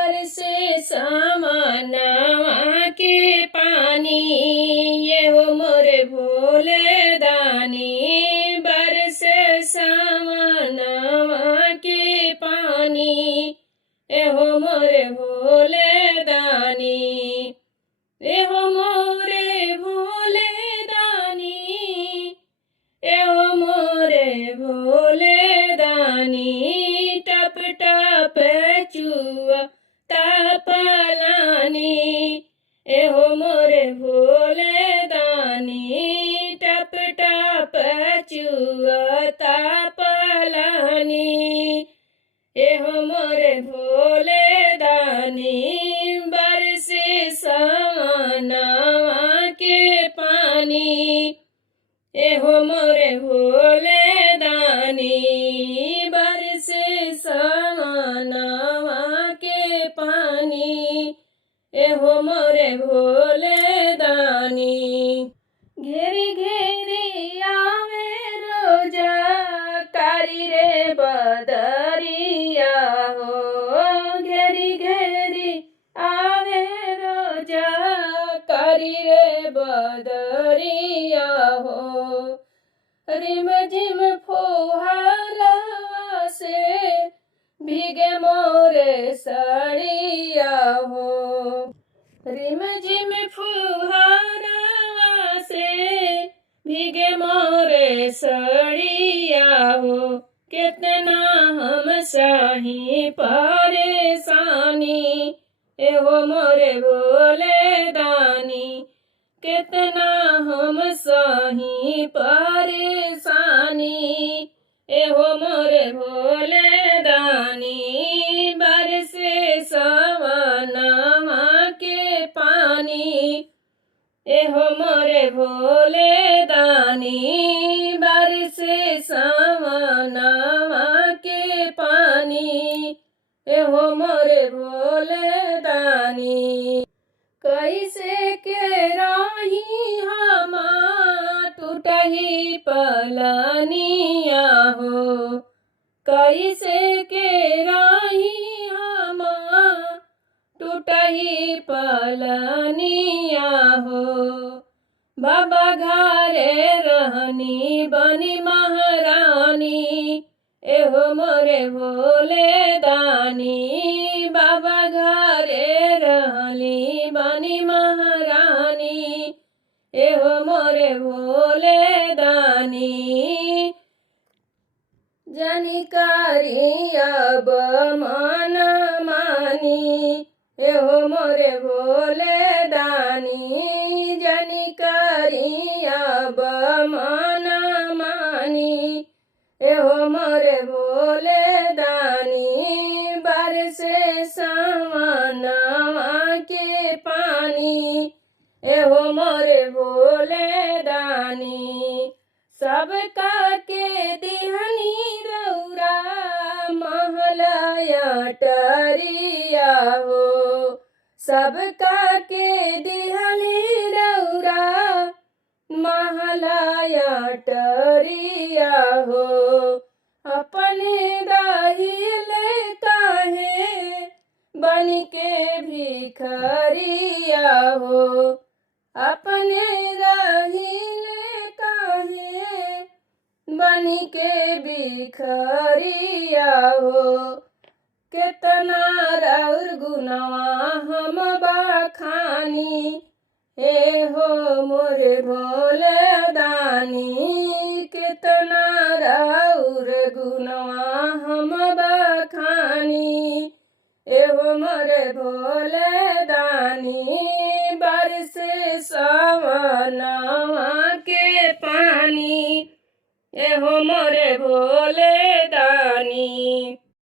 बरसे सामनवा के पानी, ये हो मोरे भोले दानी। बरसे सामनवा के पानी, ए हो मोरे भोले दानी। ए हो मोरे भोले दानी, ए हो मोरे भोले दानी। टप टप चुआ तापलानी, ए हो मोरे भोले दानी। टप टप चुआ तापलानी, ए हो मोरे भोले दानी। बरसे सावनवा के पानी, ए हो मोरे भोले दानी। बरसे सावनवा के पानी, ए हो मोरे भोले दानी। घेरी घेरी आवे रोजा कारी रे बदरिया हो। घेरी घेरी आवे रोजा कारी रे बदरिया हो। रिम झिम फुहारवा से भीगे मोरे साड़िया हो। रिम झिम फुहारवा से भीगे मोरे साड़िया हो। कितना हम सही परेशानी, ए हो मोरे भोले दानी। कितना हम सही परेशानी, ए हो मोरे भोले दानी। बरसे सावनवा के पानी, ए हो मोरे भोले दानी। बरसे सावनवा के पानी, ए हो मोरे भोले दानी। कैसे के राही हम टूटही पलानिया हो। कैसे के राही हम टूटही पलानिया हो। बाबा घरे रहनी बनी महारानी, ए हो मोरे भोले दानी। बाबा घरे रहली बनी महारानी, ए हो मोरे भोले दानी। जनिकारी अब मन मानी, ए हो मोरे भोले दानी। जनिकारी अब मन मानी, ए हो मोरे भोले दानी। बरसे सावनवा के पानी, ए हो मोरे भोले दानी। सबका के दिहनी रौरा महलया टरिया हो। सबका के दिहनी रौरा महलया टरिया हो। अपने रहिले काहे बन के भिखरिया हो। अपने रहिले काहे बन के भिखरिया हो। कितना रौर गुनवा हम बखानी, ए हो मोरे भोले दानी। कितना रौर गुनवा हम बखानी, ए हो मोरे भोले दानी। बरसे सावनवा के पानी, ए हो मोरे भोले